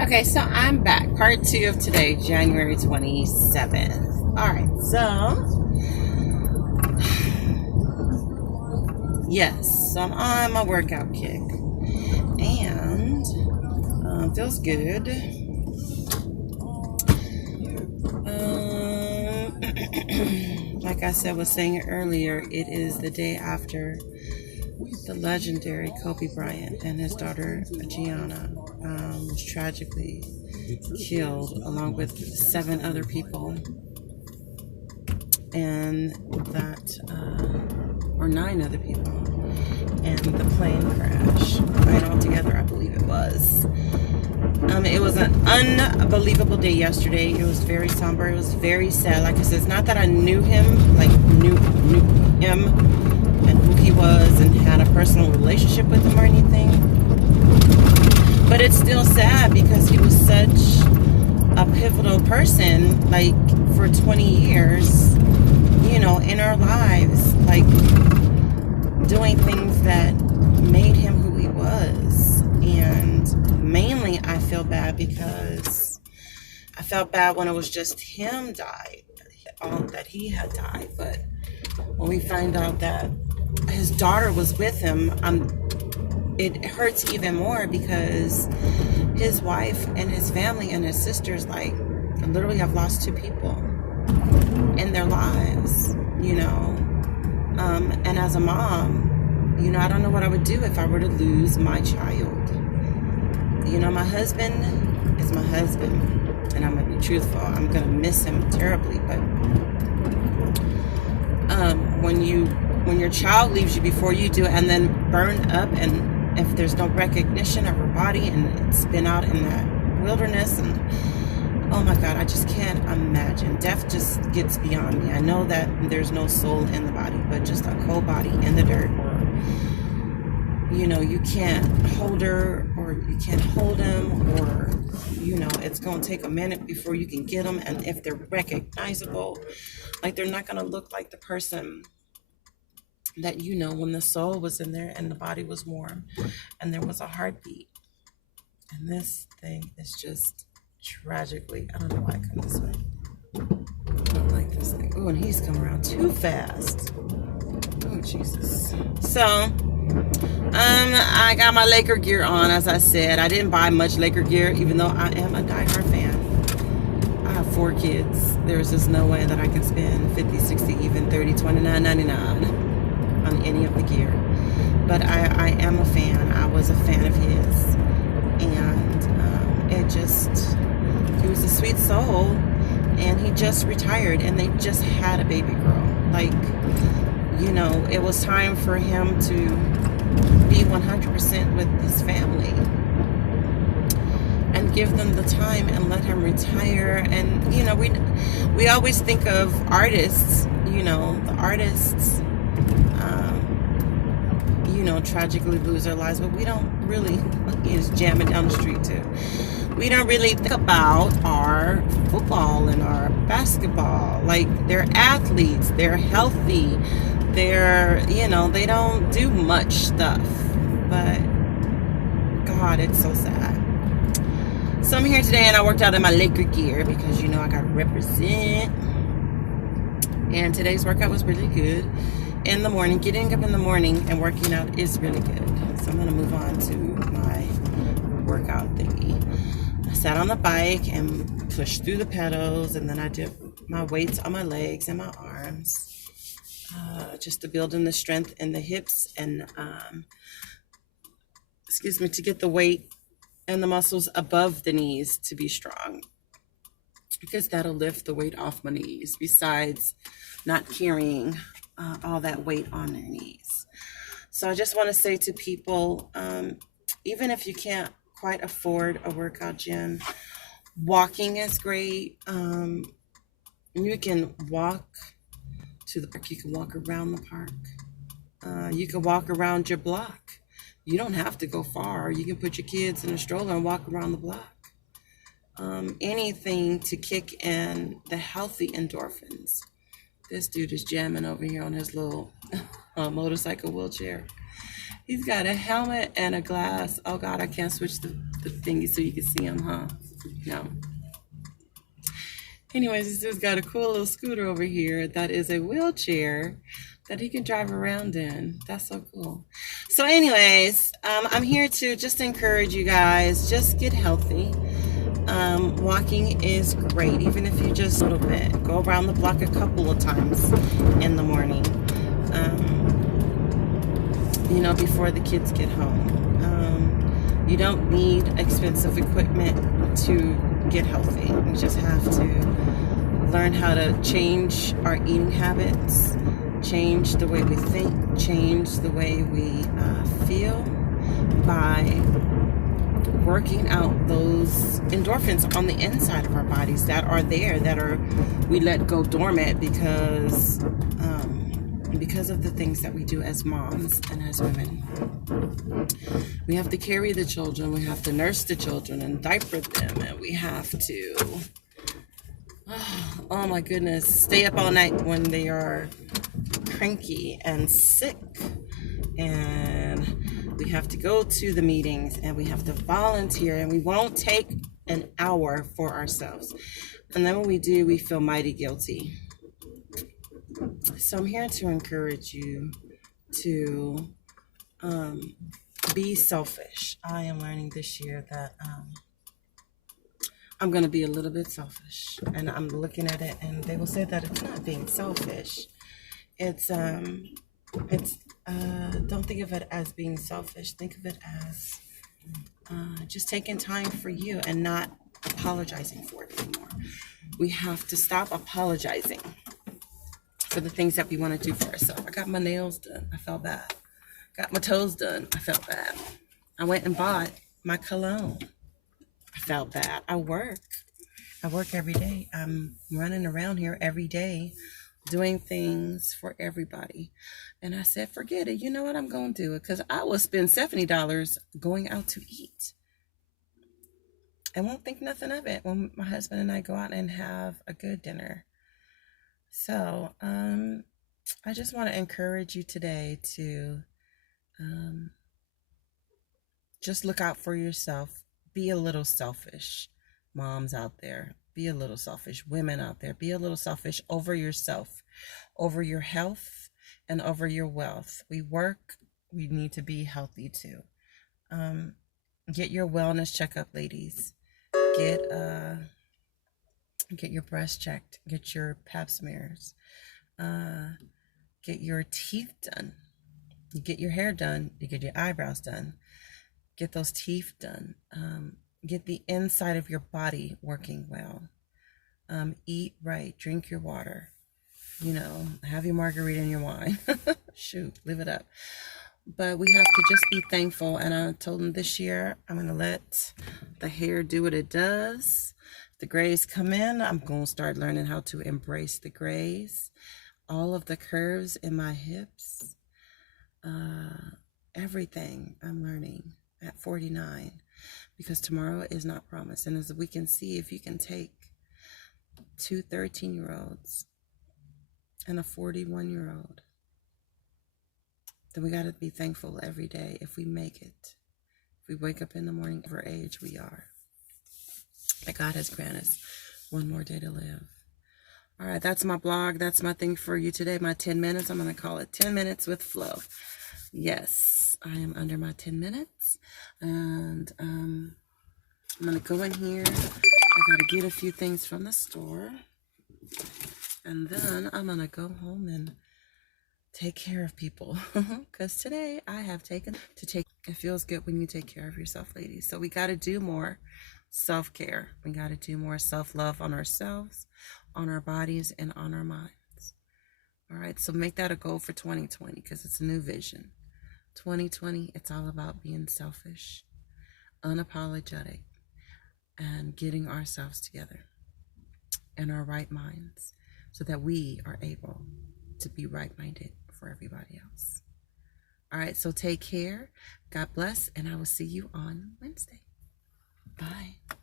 Okay, so I'm back. Part two of today, January 27th. Alright, so yes, so I'm on my workout kick. And feels good. Like I said, was saying earlier, it is the day after the legendary Kobe Bryant and his daughter Gianna was tragically killed along with 7 other people, and that or 9 other people, and the plane crash. 9 altogether, I believe it was. It was an unbelievable day yesterday. It was very somber. It was very sad. Like I said, it's not that I knew him, like knew him and who he was and had a personal relationship with him or anything. But it's still sad because he was such a pivotal person, like for 20 years, in our lives, like doing things that made him who he was. And mainly I feel bad because I felt bad when it was just him died, that he had died. But when we find out that his daughter was with him, it hurts even more because his wife and his family and his sisters, like, literally have lost 2 people in their lives, and as a mom, I don't know what I would do if I were to lose my child. My husband is my husband, and I'm gonna be truthful. I'm gonna miss him terribly, but when your child leaves you before you do, and then burn up, and if there's no recognition of her body, and it's been out in that wilderness, and oh my God, I just can't imagine. Death just gets beyond me. I know that there's no soul in the body, but just a cold body in the dirt, or you can't hold her, or you can't hold him, or it's gonna take a minute before you can get them, and if they're recognizable, like, they're not gonna look like the person that when the soul was in there and the body was warm and there was a heartbeat. And this thing is just tragically, I don't know why I come this way. I don't like this thing. Oh, and he's coming around too fast. Oh, Jesus. So I got my Laker gear on. As I said, I didn't buy much Laker gear, even though I am a diehard fan. I have 4 kids. There's just no way that I can spend 50, 60, even 30, 29, 99 on any of the gear. But I am a fan. I was a fan of his. And he was a sweet soul. And he just retired, and they just had a baby girl. Like, it was time for him to be 100% with his family and give them the time and let him retire. And we always think of artists, the artists tragically lose their lives, but we don't really, he's jamming down the street too, we don't really think about our football and our basketball. Like, they're athletes, they're healthy, they're, they don't do much stuff, but God, it's so sad. So I'm here today, and I worked out in my Laker gear because I gotta represent. And today's workout was really good. In the morning, getting up in the morning and working out is really good. So I'm gonna move on to my workout thingy. I sat on the bike and pushed through the pedals, and then I did my weights on my legs and my arms, just to build in the strength in the hips, and to get the weight and the muscles above the knees to be strong, because that'll lift the weight off my knees, besides not carrying all that weight on their knees. So I just want to say to people, even if you can't quite afford a workout gym, walking is great. You can walk to the park. You can walk around the park. You can walk around your block. You don't have to go far. You can put your kids in a stroller and walk around the block. Anything to kick in the healthy endorphins. This dude is jamming over here on his little motorcycle wheelchair. He's got a helmet and a glass. Oh God, I can't switch the thingy so you can see him, huh? No. Anyways, he's just got a cool little scooter over here that is a wheelchair that he can drive around in. That's so cool. So anyways, I'm here to just encourage you guys, just get healthy. Walking is great, even if you just a little bit. Go around the block a couple of times in the morning, you know, before the kids get home. You don't need expensive equipment to get healthy. We just have to learn how to change our eating habits, change the way we think, change the way we feel by working out those endorphins on the inside of our bodies that are there, that are we let go dormant because of the things that we do as moms and as women. We have to carry the children, we have to nurse the children and diaper them, and we have to, oh my goodness, stay up all night when they are cranky and sick. And we have to go to the meetings, and we have to volunteer, and we won't take an hour for ourselves. And then when we do, we feel mighty guilty. So I'm here to encourage you to be selfish. I am learning this year that I'm going to be a little bit selfish, and I'm looking at it, and they will say that it's not being selfish. It's don't think of it as being selfish. Think of it as just taking time for you and not apologizing for it anymore. We have to stop apologizing for the things that we want to do for ourselves. I got my nails done. I felt bad. Got my toes done. I felt bad. I went and bought my cologne. I felt bad. I work every day. I'm running around here every day doing things for everybody. And I said, forget it. You know what? I'm going to do it, because I will spend $70 going out to eat. I won't think nothing of it when my husband and I go out and have a good dinner. So I just want to encourage you today to just look out for yourself. Be a little selfish. Moms out there, be a little selfish. Women out there, be a little selfish over yourself, over your health, and over your wealth. We need to be healthy too. Get your wellness checkup, ladies. Get your breast checked. Get your pap smears. Get your teeth done. You get your hair done. You get your eyebrows done. Get those teeth done. Get the inside of your body working well. Eat right. Drink your water. You know, have your margarita and your wine. Shoot, live it up. But we have to just be thankful. And I told them this year, I'm going to let the hair do what it does. The grays come in, I'm going to start learning how to embrace the grays. All of the curves in my hips. Everything I'm learning at 49. Because tomorrow is not promised. And as we can see, if you can take 2 13-year-olds and a 41-year-old, then we got to be thankful every day if we make it. If we wake up in the morning, whatever age we are, that God has granted us one more day to live. All right, that's my blog. That's my thing for you today, my 10 minutes. I'm going to call it 10 minutes with Flo. Yes, I am under my 10 minutes. And I'm going to go in here. I got to get a few things from the store. And then I'm going to go home and take care of people. Because today I have taken to take. It feels good when you take care of yourself, ladies. So we got to do more self-care. We got to do more self-love on ourselves, on our bodies, and on our minds. All right, so make that a goal for 2020, because it's a new vision. 2020, it's all about being selfish, unapologetic, and getting ourselves together in our right minds so that we are able to be right-minded for everybody else. All right, so take care. God bless, and I will see you on Wednesday. Bye.